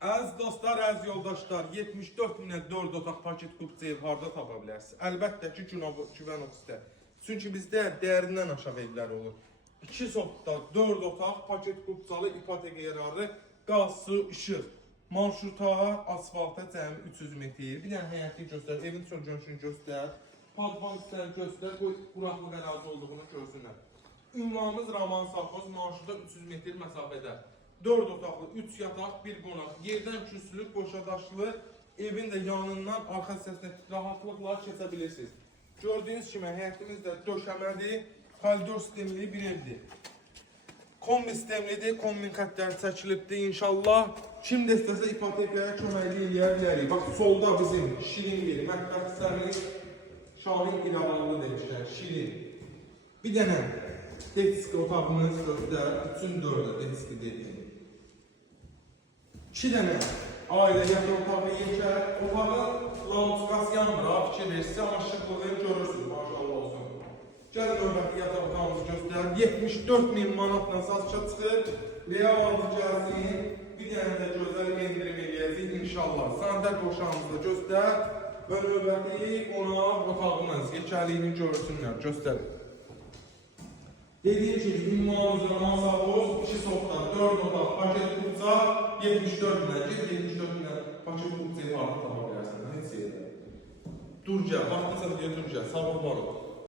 Əziz dostlar, əziz yoldaşlar, 74 minə 4 otaq paket kupça ev harda tapa bilərsiniz? Əlbəttə ki, Güvənovs'da. Çünki bizdə dəyərindən aşağı evlər olur. 2 sotda 4 otaq paket kupçalı ipoteka yararı, qaz, su, işıq. Marşruta, asfalta cəmi 300 metr. Bir dənə həyəti göstər, evin görünüşünü göstər. Padvan istəyəni göstər, quraqlıq ərazi olduğunu görsünlər. Ünvanımız Raman Safxoz, marşruta 300 metr məsafədə. 4 otaqlı, 3 yataq, 1 qonaq, yerdən kürsülü, qoşadaşlı, evin də yanından arxa hissəsinə rahatlıqla keçə bilirsiniz. Gördüyünüz kimi həyətimiz də döşəmədir, koridor sistemli bir evdir. Kombi sistemlidir, kombin xətləri çəkilibdir inşallah. Kim də istəsə ipotekaya köməkli eləyə bilərik. Bax, solda bizim şirin bir mətbəx hissəmiz, Şahin İrəvanlı demişlər, şirin. Bir dənə defiski otağımız göstər, 3-4-də defiski dedim. 2 dənə ailə yataq otağı yekər, otağın launçqası yanmır, fikir versin, amma şıqlığını görürsünüz, maşallah olsun. Gəlin növbəti yataq otağımızı göstər, 74 min manatla satışa çıxır, real adı gəlsin, bir dənə də gözəl endirim eləyəcək inşallah. Sandər qoşağımızı göstər və növbəti qonaq otağımız, yekərliyini görürsünlər, göstərin. Dediğim gibi ünvanımız Raman Safxoz, 2 sotlar, 4 otaq, paket kupça, 74 minə, 74 minə paket kupçayı artıq tapa bilərsən, heç yerdə. Dur gəl, vaxtınca deyə dur gəl, sabah var o.